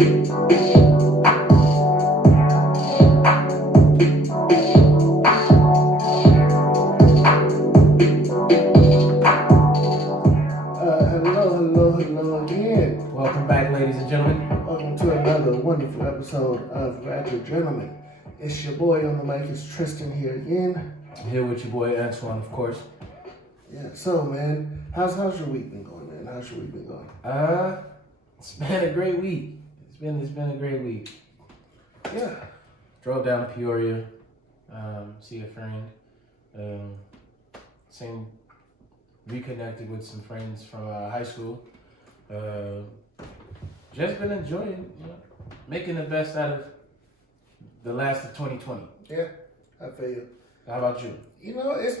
Hello again. Welcome back, ladies and gentlemen. Welcome to another wonderful episode of Ra-Gents. It's your boy on the mic, it's Tristan here again. I'm here with your boy Antoine, of course. Yeah, so man, how's your week been going, man? How's your week been going? It's been a great week. It's been a great week. Yeah. Drove down to Peoria, see a friend. Reconnected with some friends from high school. Just been enjoying, making the best out of the last of 2020. Yeah, I feel you. How about you? It's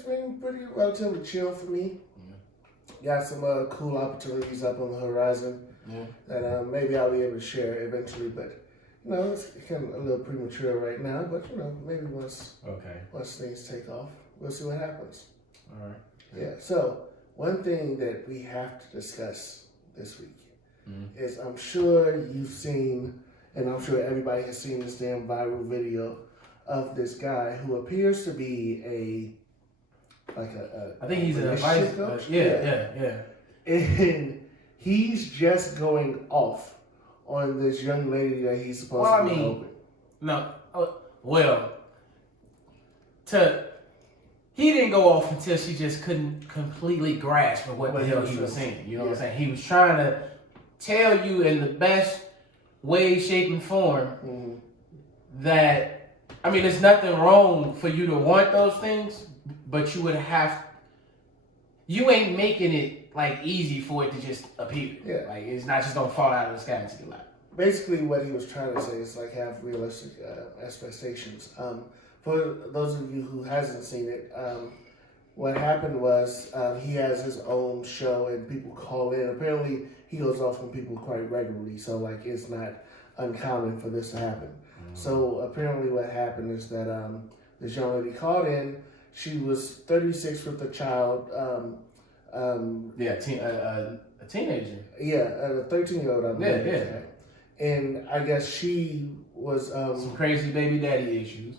been pretty relatively chill for me. Yeah. Got some cool opportunities up on the horizon that maybe I'll be able to share eventually, but it's kind of a little premature right now. But maybe once things take off, we'll see what happens. All right. Yeah, so one thing that we have to discuss this week is I'm sure you've seen, and I'm sure everybody has seen this damn viral video of this guy who appears to be I think he's a vice coach. Yeah. And he's just going off on this young lady that he's supposed to be helping. He didn't go off until she just couldn't completely grasp what the hell he was saying. You know what I'm saying? He was trying to tell you in the best way, shape, and form that, there's nothing wrong for you to want those things, but you ain't making it easy for it to just appear. Yeah. It's not just gonna fall out of the sky into your lap. Basically, what he was trying to say is have realistic expectations. For those of you who hasn't seen it, what happened was he has his own show and people call in. Apparently, he goes off on people quite regularly, so it's not uncommon for this to happen. So apparently, what happened is that this young lady called in. She was 36 with a child. A teenager. Yeah, a 13-year-old. I believe. Yeah. And I guess she was some crazy baby daddy issues.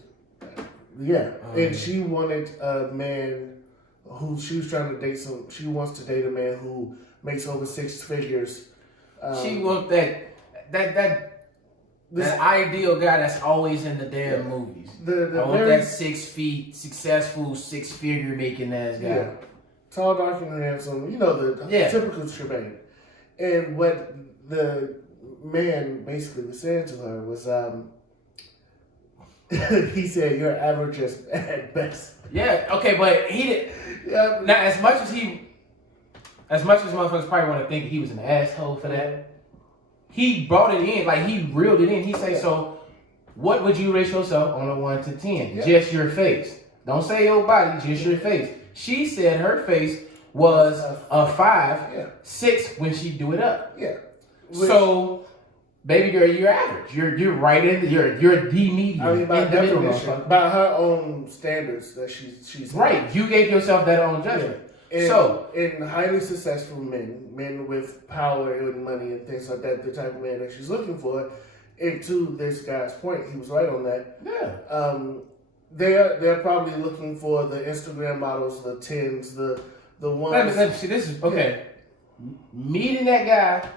Yeah, and she wanted a man who she was trying to date. She wants to date a man who makes over six figures. She wants that ideal guy that's always in the damn movies. I want that 6 feet, successful, 6-figure making ass guy. Yeah. Tall, dark, and handsome. The typical shebang. And what the man basically was saying to her was, he said, "You're average at best." Yeah, okay, but he did. Yeah. Now, as much as motherfuckers probably want to think he was an asshole for that, he brought it in, he reeled it in. He say, "So, what would you rate yourself on a 1 to 10? Yeah. Just your face. Don't say your body, just your face." She said her face was a 5, 6 when she do it up. Yeah. So. Baby girl, you're average. You're right in. You're the medium. By definition, by her own standards that she's right. You gave yourself that own judgment. Yeah. In highly successful men with power and money and things like that, the type of man that she's looking for. And to this guy's point, he was right on that. Yeah. They're probably looking for the Instagram models, the 10s, the ones. Let me see. This is okay. Yeah. Meeting that guy.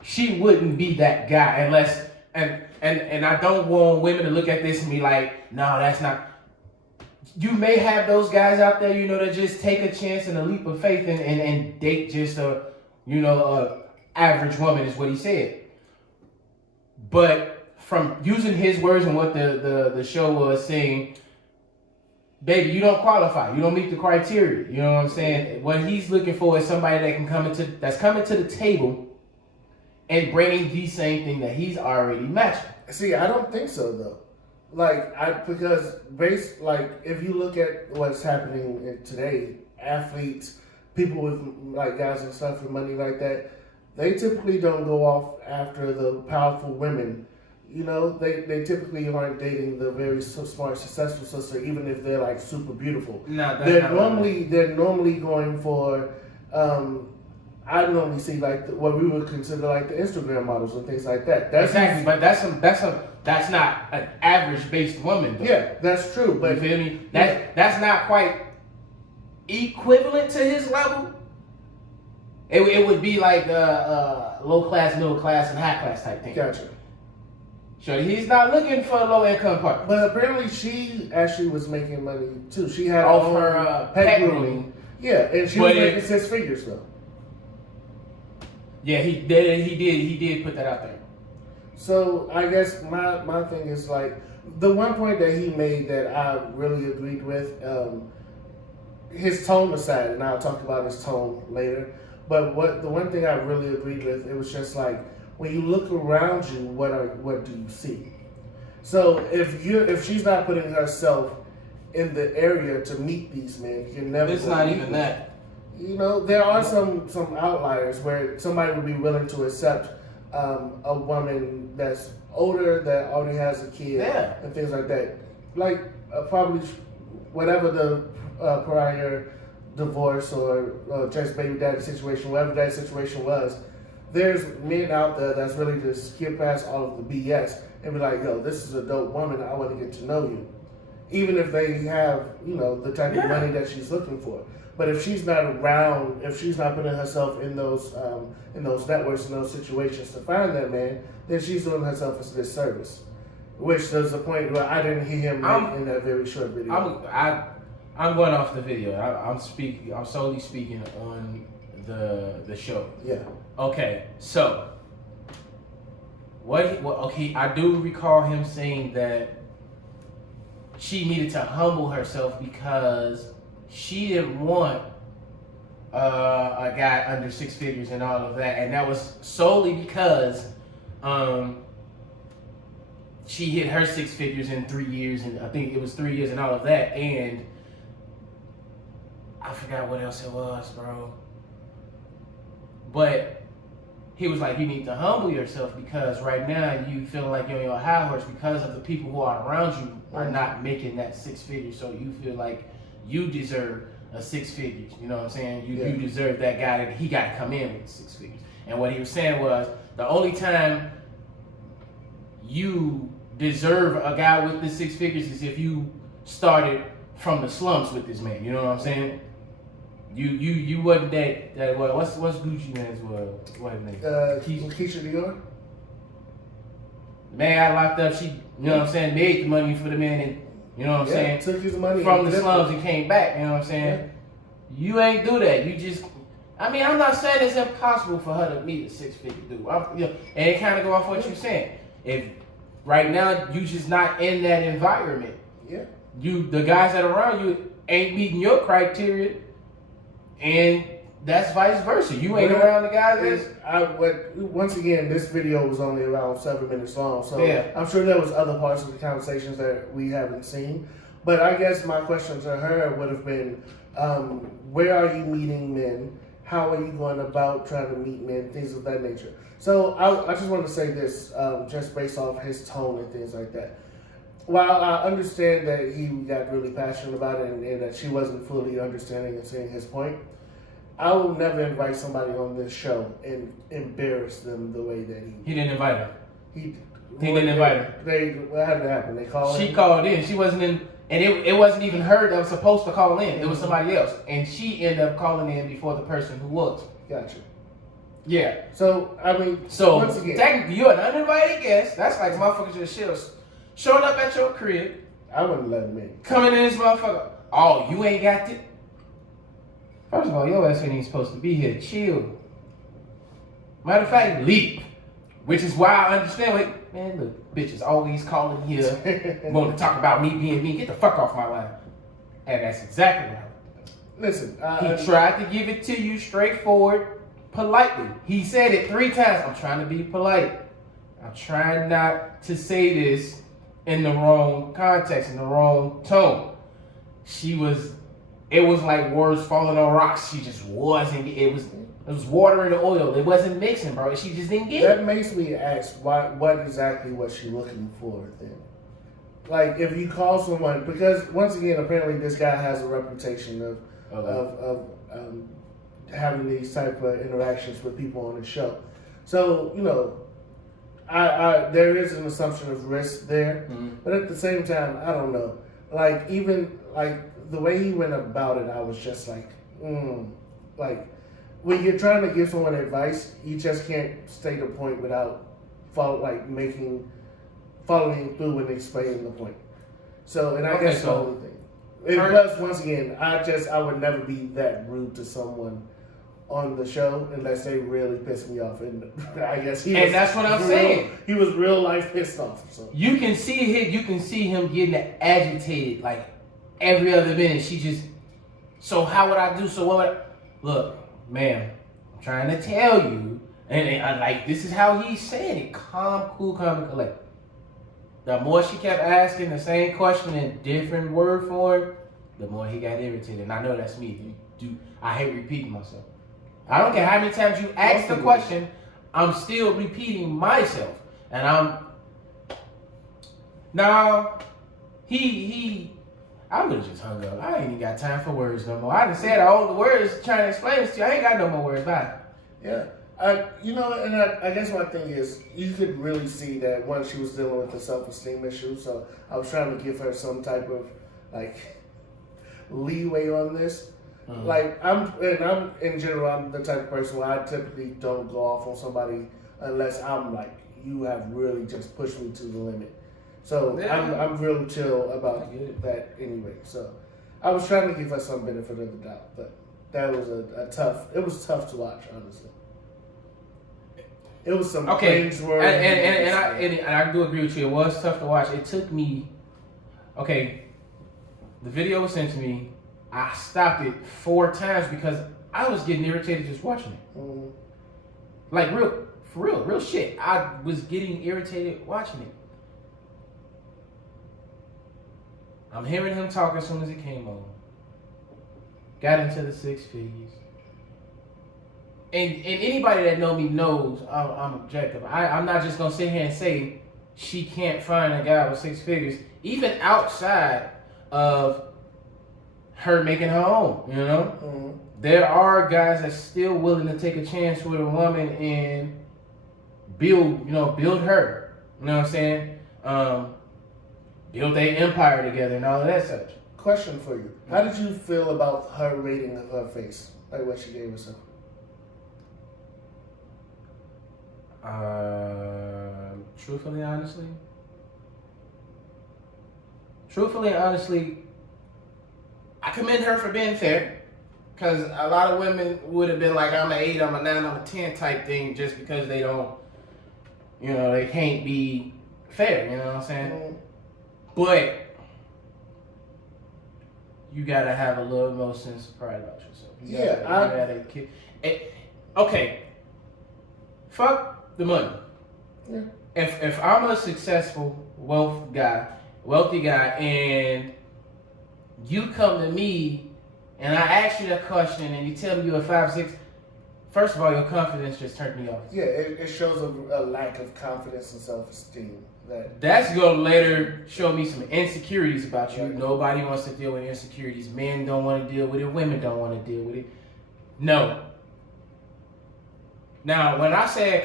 She wouldn't be that guy unless, and I don't want women to look at this and be like, no, that's not. You may have those guys out there, that just take a chance and a leap of faith and date just a average woman is what he said. But from using his words and what the show was saying, baby, you don't qualify. You don't meet the criteria. You know what I'm saying? What he's looking for is somebody that's coming to the table and bringing the same thing that he's already matching. See, I don't think so though. Because if you look at what's happening today, athletes, people with guys and stuff with money like that, they typically don't go off after the powerful women. They typically aren't dating the very smart, successful sister, even if they're super beautiful. No, they're normally going for I normally see like what we would consider like the Instagram models and things like that. That's exactly, but that's not an average based woman. Though. Yeah, that's true. But you feel me? That's not quite equivalent to his level. It would be like low class, middle class, and high class type thing. Gotcha. So he's not looking for a low income partner. But apparently she actually was making money too. She had off her pet grooming. Yeah, and she was making 6 figures though. Yeah, he did put that out there. So I guess my thing is like the one point that he made that I really agreed with, his tone aside, and I'll talk about his tone later. But the one thing I really agreed with, it was just like when you look around you, what do you see? So if she's not putting herself in the area to meet these men, you're never. It's not even that. You know, there are some outliers where somebody would be willing to accept a woman that's older, that already has a kid, and things like that. Like probably whatever the prior divorce or just baby daddy situation, whatever that situation was, there's men out there that's ready to skip past all of the BS and be like, yo, this is a dope woman, I want to get to know you. Even if they have, the type of money that she's looking for. But if she's not around, if she's not putting herself in those networks, in those situations to find that man, then she's doing herself a disservice. Which there's a point where I didn't hear him make in that very short video. I'm going off the video. I'm solely speaking on the show. Yeah. Okay. So okay, I do recall him saying that she needed to humble herself because she didn't want a guy under 6 figures and all of that, and that was solely because she hit her 6 figures in 3 years, and I think it was 3 years and all of that, and I forgot what else it was, bro. But he was like, you need to humble yourself because right now you feel like you're on your high horse because of the people who are around you are not making that 6 figures, so you feel like you deserve a 6 figures. You know what I'm saying? You deserve that guy that he got to come in with 6 figures. And what he was saying was the only time you deserve a guy with the 6 figures is if you started from the slums with this man. You know what I'm saying? You wasn't that what's Gucci man's what his name? Keisha Dior. Man, I locked up. She, you know what I'm saying, made the money for the man, and you know what I'm saying, took his money from the slums and came back. You know what I'm saying? Yeah. You ain't do that. You just. I mean, I'm not saying it's impossible for her to meet a 6-figure dude. And it kind of go off what you're saying. If right now you just not in that environment, the guys that are around you ain't meeting your criteria, and that's vice versa. You ain't around the guys once again, this video was only around 7 minutes long, so I'm sure there was other parts of the conversations that we haven't seen. But I guess my question to her would have been, where are you meeting men? How are you going about trying to meet men? Things of that nature. So I just want to say this, just based off his tone and things like that. While I understand that he got really passionate about it and that she wasn't fully understanding and seeing his point, I will never invite somebody on this show and embarrass them the way that he didn't invite her. He didn't invite her. What had to happen? They called. She called in. She wasn't in, and it wasn't even her that was supposed to call in. It was somebody else, and she ended up calling in before the person who was. Gotcha. Yeah. So I mean, once again, technically you're an uninvited guest. That's like motherfuckers just showing up at your crib. I wouldn't let him in. Coming in this motherfucker. Oh, you ain't got it. First of all, your ass ain't even supposed to be here. Chill. Matter of fact, leave. Which is why I understand what, man, look, bitches always calling here, want to talk about me being me. Get the fuck off my line. And that's exactly what happened. Listen, he tried to give it to you straightforward, politely. He said it 3 times. I'm trying to be polite. I'm trying not to say this in the wrong context, in the wrong tone. It was like words falling on rocks. She just wasn't. It was water in the oil. It wasn't mixing, bro. She just didn't get it. That makes me ask, what exactly was she looking for then? Like, if you call someone, because once again, apparently this guy has a reputation of having these type of interactions with people on the show. So I there is an assumption of risk there, but at the same time, I don't know. Like even like the way he went about it, I was just like, like when you're trying to give someone advice, you just can't state a point without following through and explaining the point. So, and I guess the only thing. Plus, once again, I would never be that rude to someone on the show unless they really piss me off, and I guess that's what I'm saying. He was real life pissed off. So you can see him getting agitated like every other minute. She just, so how would I do? So what? Would I, look, ma'am, I'm trying to tell you, and I, like this is how he's saying it: calm, cool, calm, and collect. The more she kept asking the same question in different word form, the more he got irritated. And I know that's me. I hate repeating myself. I don't care how many times you ask the question, I'm still repeating myself. And I would have just hung up. I ain't even got time for words no more. I done said all the words trying to explain this to you. I ain't got no more words. Bye. Yeah. I guess my thing is, you could really see that once she was dealing with the self-esteem issue, so I was trying to give her some type of, like, leeway on this. Mm-hmm. Like, I'm in general, I'm the type of person where I typically don't go off on somebody unless I'm like, you have really just pushed me to the limit. So yeah. I'm real chill about that anyway. So I was trying to give her some benefit of the doubt, but that was it was tough to watch, honestly. It was some cringe words. And I do agree with you. It was tough to watch. It took me, the video was sent to me. I stopped it 4 times because I was getting irritated just watching it. Mm-hmm. Like real shit. I was getting irritated watching it. I'm hearing him talk as soon as it came on. Got into the 6 figures. And anybody that know me knows I'm objective. I'm not just going to sit here and say she can't find a guy with 6 figures. Even outside of her making her own, Mm-hmm. There are guys that's still willing to take a chance with a woman and build her. You know what I'm saying? Build their empire together and all of that such. Question for you. How did you feel about her rating of her face? Like what she gave herself? Truthfully, honestly, I commend her for being fair, because a lot of women would have been like, I'm an 8, I'm a 9, I'm a 10 type thing, just because they don't, they can't be fair, you know what I'm saying? Mm-hmm. But you gotta have a little more sense of pride about yourself. Okay, fuck the money. Yeah. If I'm a successful wealthy guy, and you come to me and I ask you that question and you tell me you're a 5'6", first of all, your confidence just turned me off. Yeah, it shows a lack of confidence and self-esteem. That's gonna later show me some insecurities about you. Yeah. Nobody wants to deal with insecurities. Men don't want to deal with it. Women don't want to deal with it. No. Now, when I said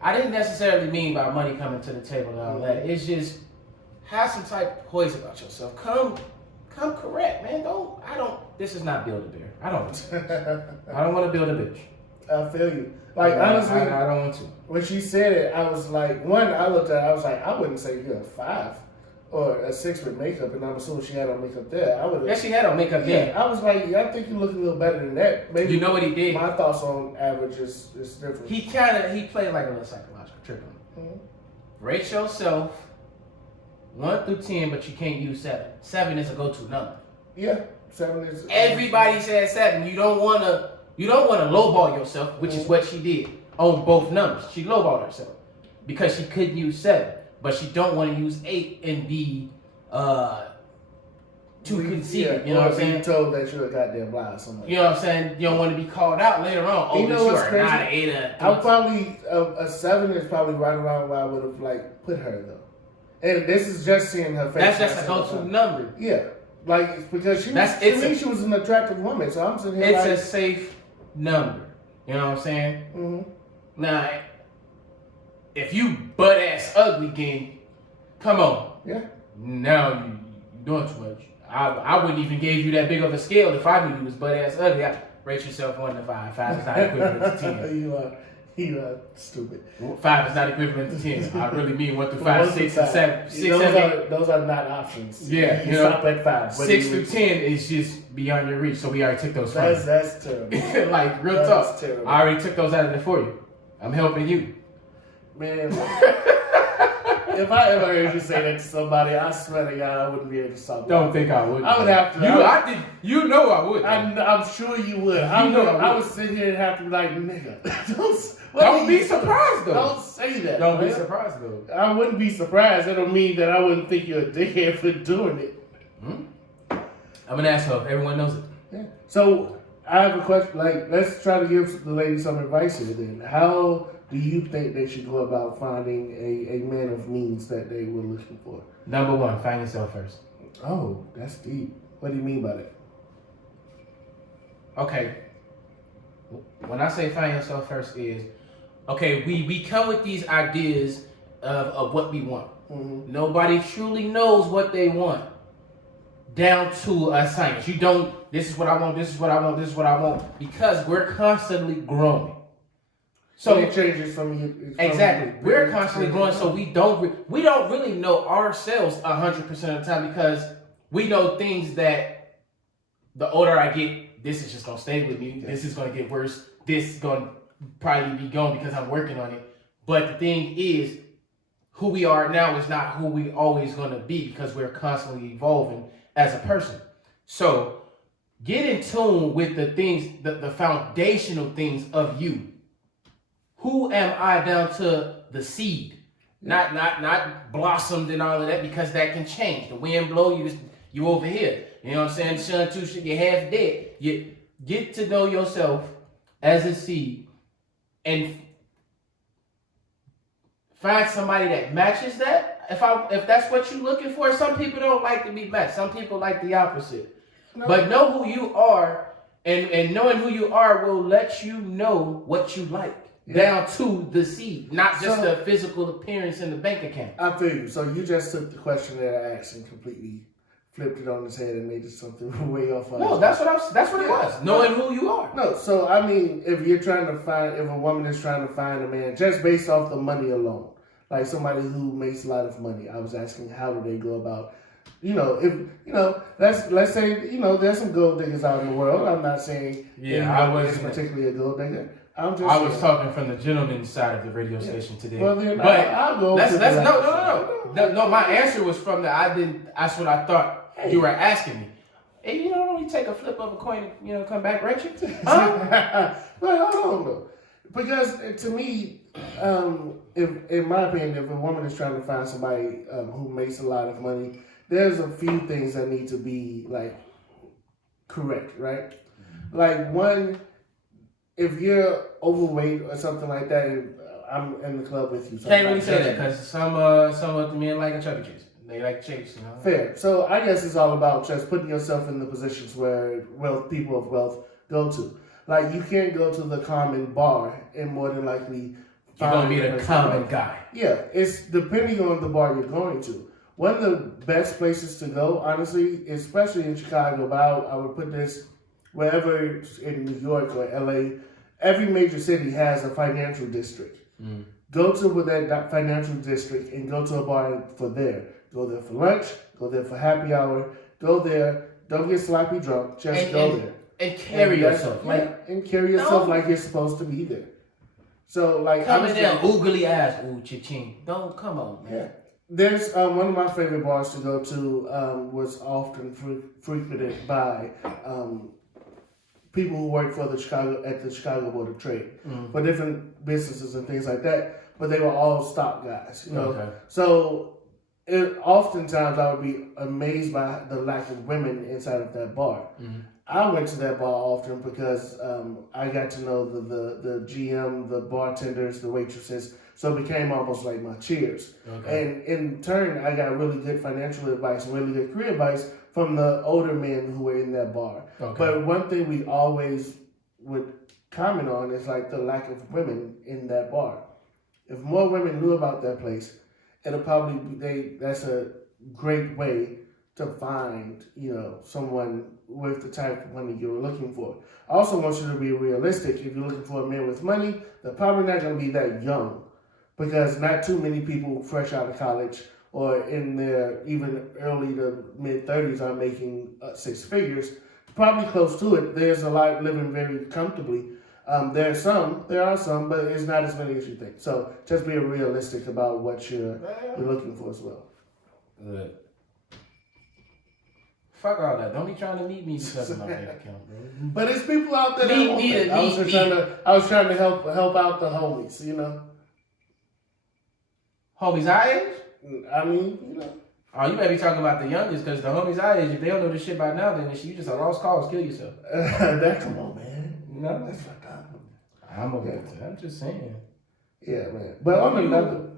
I didn't necessarily mean by money coming to the table and all that. It's just have some type of poise about yourself. Come correct, man. This is not build a bear. I don't want to build a bitch. I feel you. Like, honestly, I don't want to. When she said it, I was like, I looked at it, I was like, I wouldn't say you're a 5 or a 6 with makeup, and I'm assuming she had on makeup there. Yeah, she had on makeup there. I was like, I think you look a little better than that. Maybe you know what he did? My thoughts on average is different. He played like a little psychological trick on it. Mm-hmm. Rate yourself 1 through 10, but you can't use 7. 7 is a go-to number. Yeah, 7 is. Everybody said 7. You don't want to lowball yourself, which is what she did on both numbers. She lowballed herself because she couldn't use 7, but she don't want to use 8 and be too conceited. You know what I'm saying? Told that you're a goddamn lie or something. You know what I'm saying? You don't want to be called out later on. Oh, you know what's crazy? Not an 8 or 3. I'm probably a 7 is probably right around where I would have like put her though. And this is just seeing her face. That's a go-to number. Yeah, like because she was an attractive woman. So I'm sitting here. It's a safe number. You know what I'm saying? Mm-hmm. Now, if you butt ass ugly gang, come on. Yeah. Now you doing too much. I wouldn't even give you that big of a scale if I knew you was butt ass ugly. I rate yourself 1 to 5. 5 is not equivalent to 10. You are stupid. 5 is not equivalent to 10. I really mean 1 to 5, 6 and 7. 6, 7, those are not options. Yeah, you stop at 5. 6 to 10 is just beyond your reach. So we already took those from you. That's terrible. Like real That's talk. terrible. I already took those out of there for you. I'm helping you. Man, if I ever heard you say that to somebody, I swear to God, I wouldn't be able to stop. Don't think I would. I would have to. You know I would. I'm sure you would. I would sit here and have to be like, nigga. Don't be surprised though. Don't say that. Don't man. be surprised though. I wouldn't be surprised. That don't mean that I wouldn't think you're a dickhead for doing it. I'm an asshole. Everyone knows it. Yeah. So I have a question. Like, let's try to give the lady some advice here. Then, how do you think they should go about finding a man of means that they were looking for? Number 1, find yourself first. Oh, that's deep. What do you mean by that? Okay. When I say find yourself first is, okay, we come with these ideas of what we want. Mm-hmm. Nobody truly knows what they want down to a science. You don't, this is what I want, this is what I want, this is what I want, because we're constantly growing. So it changes from you. Exactly. We're constantly growing, so we don't really know ourselves 100% of the time, because we know things that the older I get, this is just gonna stay with me. This is gonna get worse. This is gonna probably be gone because I'm working on it. But the thing is, who we are now is not who we always gonna be, because we're constantly evolving as a person. So get in tune with the things, the foundational things of you. Who am I down to the seed? Not blossomed and all of that, because that can change. The wind blow, you over here. You know what I'm saying? The sun too, you're half dead. You get to know yourself as a seed and find somebody that matches that. If that's what you're looking for, some people don't like to be matched. Some people like the opposite. No. But know who you are, and knowing who you are will let you know what you like. Down to the seed, not just the physical appearance in the bank account. I feel you. So you just took the question that I asked and completely flipped it on his head and made it something way off. No, that's what it was. Knowing who you are. No, so I mean, if a woman is trying to find a man just based off the money alone, like somebody who makes a lot of money, I was asking, how do they go about? Let's say, there's some gold diggers out in the world. I'm not saying I wasn't particularly a gold digger. I was talking from the gentleman's side of the radio station today. Well, then but I'll go. No. My answer was from that's what I thought you were asking me. Hey, you don't really take a flip of a coin and come back, right? Well, I don't know, because to me, if in my opinion, if a woman is trying to find somebody who makes a lot of money, there's a few things that need to be like correct, right? Like one. If you're overweight or something like that, and I'm in the club with you, can't really say that, because some of the men like a chubby chase. They like chase, Fair. So I guess it's all about just putting yourself in the positions where people of wealth go to. Like, you can't go to the common bar and more than likely you're gonna be the common guy. Yeah, it's depending on the bar you're going to. One of the best places to go, honestly, especially in Chicago, but I would put this wherever in New York or LA. Every major city has a financial district. Go to that financial district and go to a bar for there. Go there for lunch. Go there for happy hour. Go there. Don't get sloppy drunk. Just go there. And carry yourself. And carry yourself like you're supposed to be there. So, like, coming down, oogly ass, ooh, cha-ching. Don't, come on, man. Yeah. There's one of my favorite bars to go to was often frequented by people who work for the Chicago Board of Trade for different businesses and things like that. But they were all stock guys, Okay. So oftentimes I would be amazed by the lack of women inside of that bar. I went to that bar often because I got to know the GM, the bartenders, the waitresses. So it became almost like my cheers. Okay. And in turn, I got really good financial advice and really good career advice from the older men who were in that bar. Okay. But one thing we always would comment on is like the lack of women in that bar. If more women knew about that place, it'll probably be that's a great way to find, someone with the type of money you're looking for. I also want you to be realistic. If you're looking for a man with money, they're probably not going to be that young, because not too many people fresh out of college or in their even early to mid 30s are making six figures. Probably close to it. There's a lot living very comfortably. There are some, but it's not as many as you think. So just be realistic about what you're looking for as well. Good. Fuck all that. Don't be trying to meet me because of my bank account, bro. But it's people out there that want that. I was trying to help out the homies, Homies our age? I mean, Oh, you may be talking about the youngest, because the homies our age, if they don't know this shit by now, then you just a lost cause. Kill yourself. Come on, man. No, that's fucked up. I'm okay with it. I'm just saying. Yeah, man. But on another.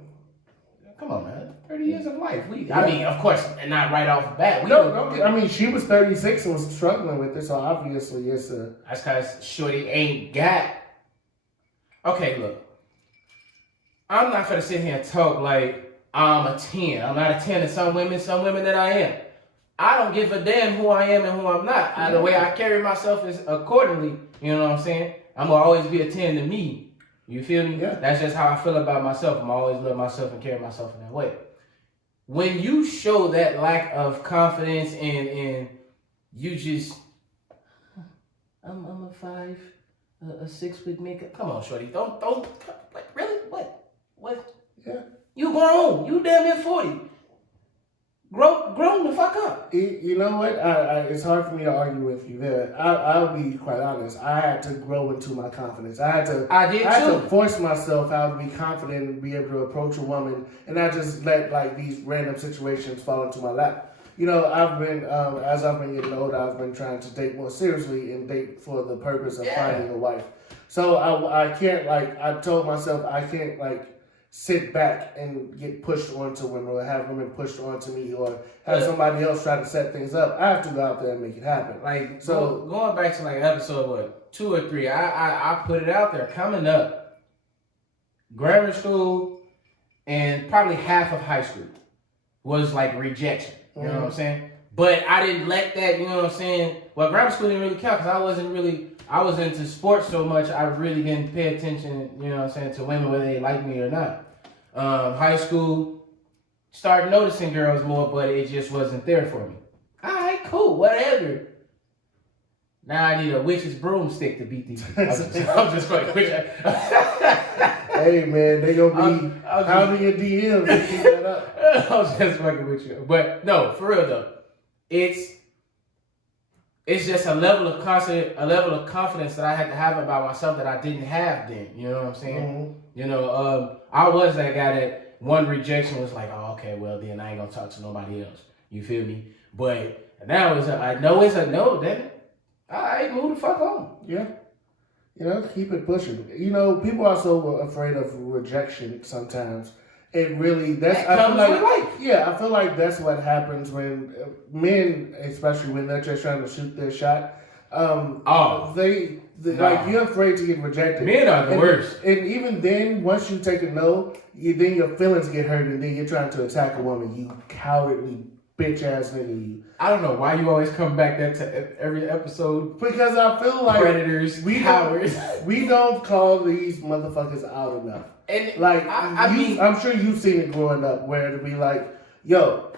Come on, man. 30 years of life. I mean, of course, and not right off the bat. I mean, she was 36 and was struggling with it, so obviously it's a... That's because Shorty ain't got... Okay, look. I'm not going to sit here and talk like I'm a 10. I'm not a 10 to some women that I am. I don't give a damn who I am and who I'm not. The way I carry myself is accordingly. You know what I'm saying? I'm going to always be a 10 to me. You feel me? Yeah. That's just how I feel about myself. I'm always love myself and carry myself in that way. When you show that lack of confidence and you just, I'm a 6 week makeup. Come on, shorty. Don't, really? What? Yeah. You grown. You damn near 40. Grown the fuck up. You know what? It's hard for me to argue with you there. I'll be quite honest. I had to grow into my confidence. I had to force myself out to be confident and be able to approach a woman and not just let like these random situations fall into my lap. I've been, as I've been getting older, I've been trying to date more seriously and date for the purpose of finding a wife. So I can't I told myself I can't sit back and get pushed onto women or have women pushed onto me or have somebody else try to set things up. I have to go out there and make it happen. Going back to episode 2 or 3, I put it out there. Coming up, grammar school and probably half of high school was rejection. You know what I'm saying? But I didn't let that, you know what I'm saying? Well, grammar school didn't really count because I was into sports so much, I really didn't pay attention, you know what I'm saying, to women, whether they like me or not. High school, started noticing girls more, but it just wasn't there for me. All right, cool, whatever. Now I need a witch's broomstick to beat these people. I'm just going to Hey, man, they going to be hounding your DMs to keep that up. I was just fucking with you. But no, for real though, it's just a level of confidence that I had to have about myself that I didn't have then. You know what I'm saying? Mm-hmm. I was that guy that one rejection was like, oh, okay, well then I ain't gonna talk to nobody else. You feel me? But now I know it's a no, then all right, move the fuck on. Yeah. Keep it pushing. People are so afraid of rejection sometimes. It really, I feel like that's what happens when men, especially when they're just trying to shoot their shot. You're afraid to get rejected. Men are the worst. And even then, once you take a no, then your feelings get hurt, and then you're trying to attack a woman. You cowardly bitch ass nigga. You. I don't know why you always come back to every episode. Because I feel like predators, cowards. We don't call these motherfuckers out enough. And I'm sure you've seen it growing up, where it'll be like, yo,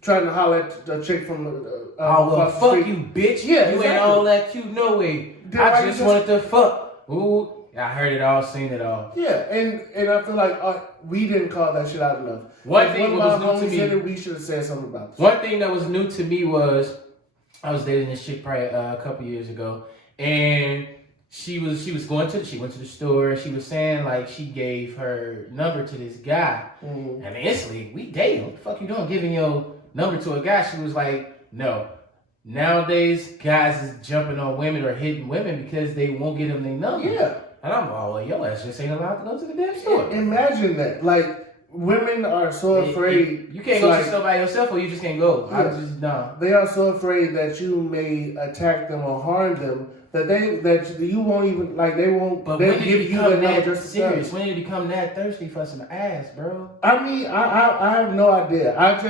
trying to holler at the chick from fuck you, bitch. Yeah, you ain't all that cute, no way. I just wanted to fuck. Ooh, I heard it all, seen it all. Yeah, and I feel like we didn't call that shit out enough. One thing that was new to me, we should have said something about this. One thing that was new to me was I was dating this chick probably a couple years ago, and she went to the store. She was saying she gave her number to this guy, and instantly we dating. What the fuck you doing, giving your number to a guy? She was like, no. Nowadays, guys is jumping on women or hitting women because they won't get them their number. Yeah. And I'm all like, your ass just ain't allowed to go to the damn store. Imagine that. Women are so afraid. You can't go to the store by yourself, or you just can't go. Yeah. They are so afraid that you may attack them or harm them that you won't even like. They won't. But They'll when did give it you become another that just serious? because. When did it become that thirsty for some ass, bro? I mean, I have no idea. I've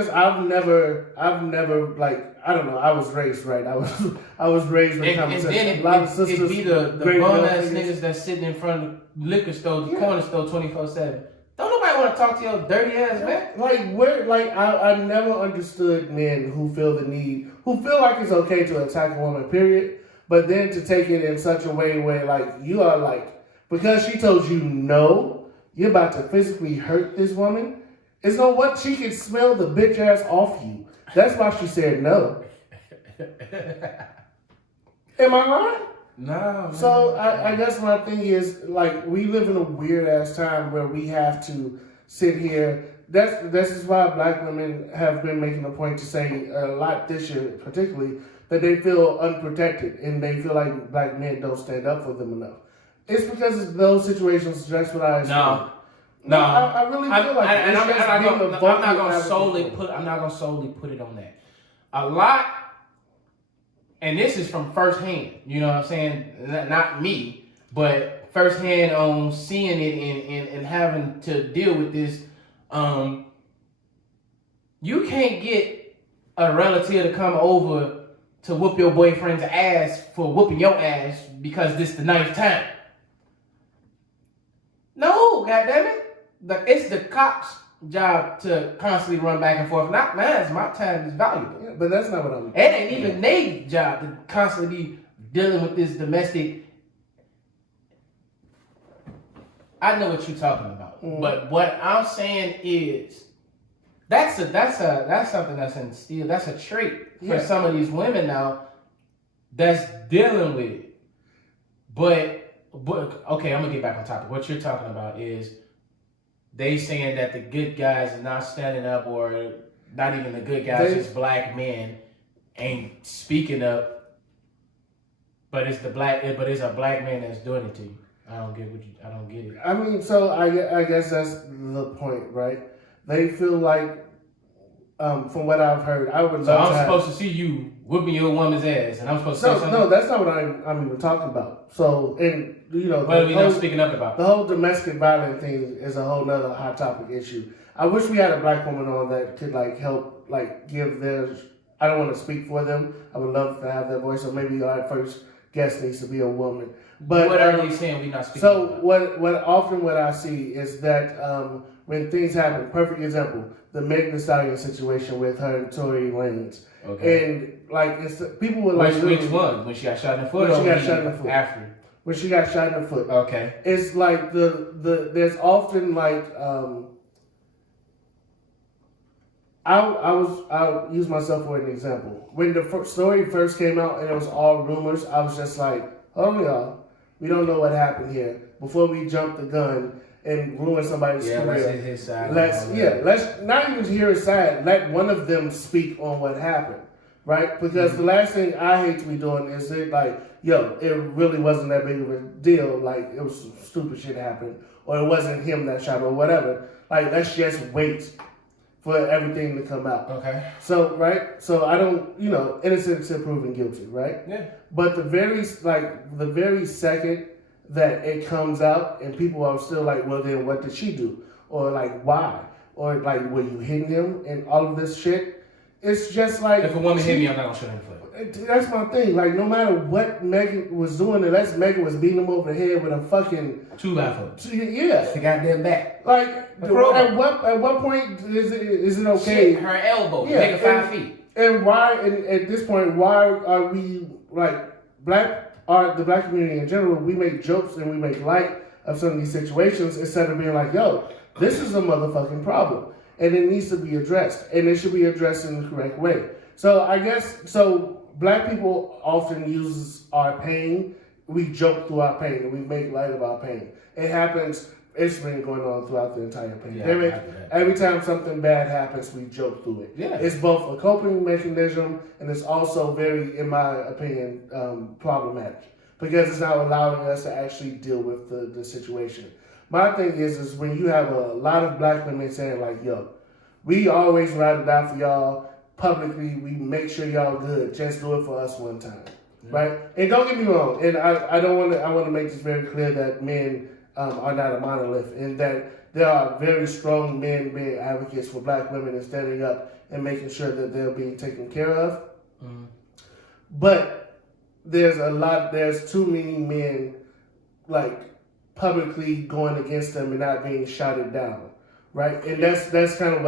never like I don't know. I was raised right. I was raised with common And sense. then A lot of it sisters, be the great bum male ass figures. niggas that's sitting in front of the liquor store, the Yeah. corner store 24/7. Don't nobody want to talk to your dirty ass, man. I never understood men who feel the need, who feel like it's okay to attack a woman, period. But then to take it in such a way where like you are like, because she told you no, you're about to physically hurt this woman. It's no what she can smell the bitch ass off you. That's why she said no. Am I lying? No. Man. So I guess my thing is like we live in a weird ass time where we have to sit here. This is why black women have been making a point to say a lot this year, particularly that they feel unprotected and they feel like black men don't stand up for them enough. It's because of those situations. That's what I explained. No, I really feel like I'm not gonna solely people. put it on that. A lot, and this is from firsthand. You know what I'm saying? Not me, but firsthand on seeing it and having to deal with this. You can't get a relative to come over to whoop your boyfriend's ass for whooping your ass because this the 9th time. No, goddammit. It's the cops' job to constantly run back and forth. Not mine. My time is valuable. Yeah, but that's not what I'm. It ain't even their job to constantly be dealing with this domestic. I know what you're talking about, but what I'm saying is that's something that's instilled. That's a trait for some of these women now that's dealing with it. But okay, I'm gonna get back on topic. What you're talking about is they saying that the good guys are not standing up, or not even the good guys, just black men ain't speaking up. But it's a black man that's doing it to you. I don't get it. I mean, so I guess that's the point, right? They feel like, from what I've heard, I would. So I'm supposed to see you whooping your woman's ass, and I'm supposed to say something. No, that's not what I'm even talking about. So, and you know, what are we not speaking up about? The whole domestic violence thing is a whole nother hot topic issue. I wish we had a black woman on that could like help, like give their. I don't want to speak for them. I would love to have their voice. So maybe our first guest needs to be a woman. But what are they saying we not speaking so about? What I see is that when things happen, perfect example, the Megan Thee Stallion situation with her and Tory Lanez. Okay. And like people were like, which one? When she got shot in the foot? When she got shot in the foot. After. When she got shot in the foot. Okay. It's like there's often like I'll use myself for an example. When the story first came out and it was all rumors, I was just like, hold on, y'all. We don't know what happened here. Before we jump the gun and ruin somebody's career. Let's hit his side. Let's not even hear his side. Let one of them speak on what happened, right? Because the last thing I hate to be doing is it like, yo, it really wasn't that big of a deal. Like it was some stupid shit happened, or it wasn't him that shot, or whatever. Like let's just wait for everything to come out. Okay. So right. So I don't, innocent until proven guilty, right? Yeah. But the very second that it comes out and people are still like, well, then what did she do? Or like, why? Or like, were you hitting him and all of this shit? It's just like... If a woman hit me, I'm not going to shoot her in the foot. That's my thing. Like, no matter what Megan was doing, unless Megan was beating him over the head with a fucking... 2x4. Yeah. The goddamn back. Like, at what point is it okay? Shit, her elbow. Yeah, Nigga 5 feet. And why, and at this point, why are we, like, the black community in general, we make jokes and we make light of some of these situations instead of being like, yo, this is a motherfucking problem. And it needs to be addressed. And it should be addressed in the correct way. So I guess, black people often use our pain. We joke through our pain and we make light of our pain. It happens. It's been going on throughout the entire pandemic. Every time something bad happens, we joke through it. Yeah. It's both a coping mechanism and it's also very, in my opinion, problematic because it's not allowing us to actually deal with the situation. My thing is when you have a lot of black women saying like, yo, we always ride or die for y'all publicly. We make sure y'all good. Just do it for us one time. right? And don't get me wrong, and I want to make this very clear that men are not a monolith, and that there are very strong men being advocates for black women and standing up and making sure that they're being taken care of. Mm-hmm. But there's too many men like publicly going against them and not being shouted down, right? And that's kind of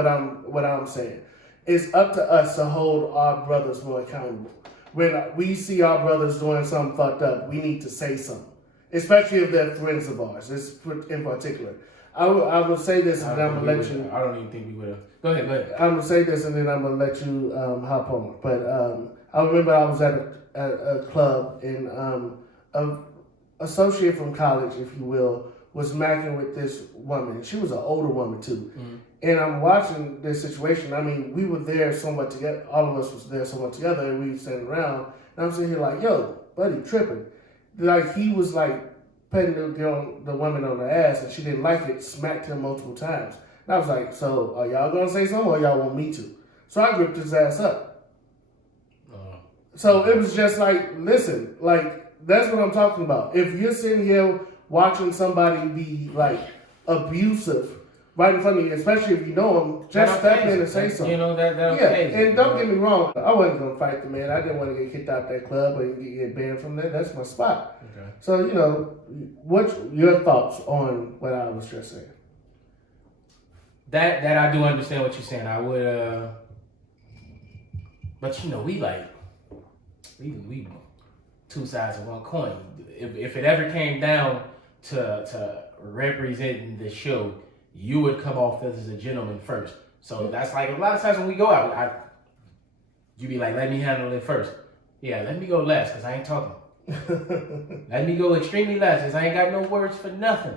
what I'm saying. It's up to us to hold our brothers more accountable. When we see our brothers doing something fucked up, we need to say something, especially if they're friends of ours. This in particular. I will say this, and then I'm gonna let you. I don't even think we would have. Go ahead. I'm gonna say this, and then I'm gonna let you hop on. But I remember I was at a club, and an associate from college, if you will, was macking with this woman. She was an older woman too. Mm-hmm. And I'm watching this situation. I mean, we were there somewhat together. All of us was there somewhat together, and we were sitting around. And I'm sitting here like, "Yo, buddy, tripping." Like he was like petting the woman on the ass, and she didn't like it. Smacked him multiple times. And I was like, "So are y'all gonna say something, or y'all want me to?" So I gripped his ass up. So it was just like, listen, like that's what I'm talking about. If you're sitting here watching somebody be like abusive right in front of you, especially if you know them, just step in and say something. You know that yeah. And don't get me wrong, I wasn't gonna fight the man. I didn't want to get kicked out that club or get banned from there. That's my spot. Okay. So what's your thoughts on what I was just saying? That I do understand what you're saying. I would, but we two sides of one coin. If it ever came down to representing the show, you would come off as a gentleman first. So that's like a lot of times when we go out, you be like, let me handle it first. Yeah, let me go last because I ain't talking. Let me go extremely last because I ain't got no words for nothing.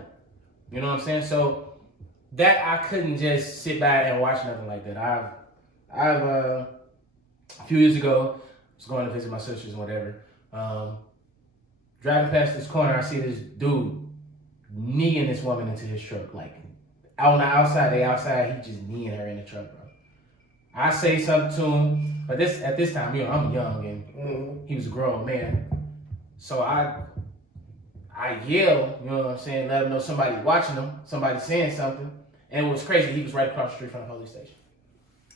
You know what I'm saying? So that I couldn't just sit back and watch nothing like that. I've a few years ago, I was going to visit my sisters and whatever. Driving past this corner, I see this dude kneeing this woman into his truck. Like, on the outside, he just kneeing her in the truck, bro. I say something to him, but at this time, I'm young and he was a grown man. So I yell, you know what I'm saying, let him know somebody watching him, somebody saying something. And it was crazy, he was right across the street from the police station.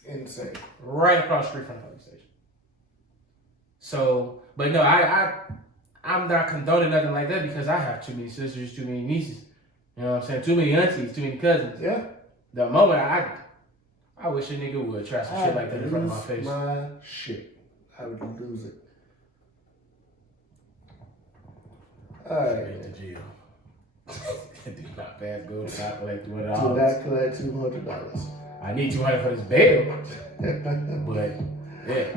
Insane. Right across the street from the police station. So, but no, I'm not condoning nothing like that because I have too many sisters, too many nieces. You know what I'm saying? Too many aunties, too many cousins. Yeah. The moment I wish a nigga would try some shit like that in front of my face. My shit. I would lose it. Alright. Straight to jail. Do not pass go to not collect $200. Do not collect $200. I need $200 for this bail. But yeah.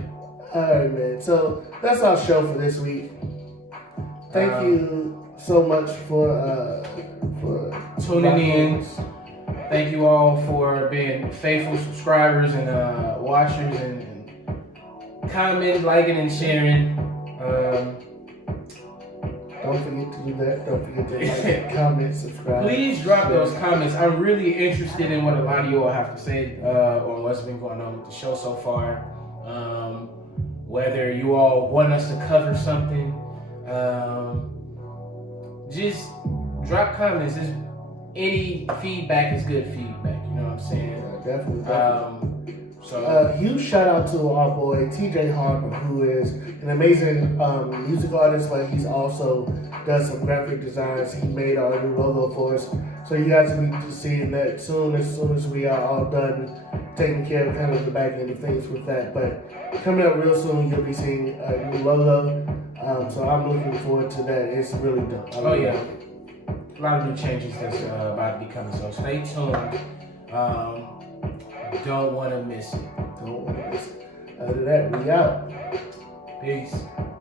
Alright, man. So that's our show for this week. Thank you so much for tuning in. Thank you all for being faithful subscribers and watchers and commenting, liking, and sharing. Don't forget to do that. Don't forget to like, comment, subscribe. Please drop those comments. I'm really interested in what a lot of you all have to say on what's been going on with the show so far. Whether you all want us to cover something. Just drop comments. Any feedback is good feedback. You know what I'm saying? Yeah, definitely. Huge shout out to our boy TJ Harper, who is an amazing music artist, but he's also does some graphic designs. He made our new logo for us, so you guys will be seeing that soon. As soon as we are all done taking care of kind of the back end of things with that, but coming up real soon, you'll be seeing a new logo. So I'm looking forward to that. It's really dope. Yeah. A lot of new changes that's about to be coming, so stay tuned. Don't want to miss it. Other than that, we out. Peace.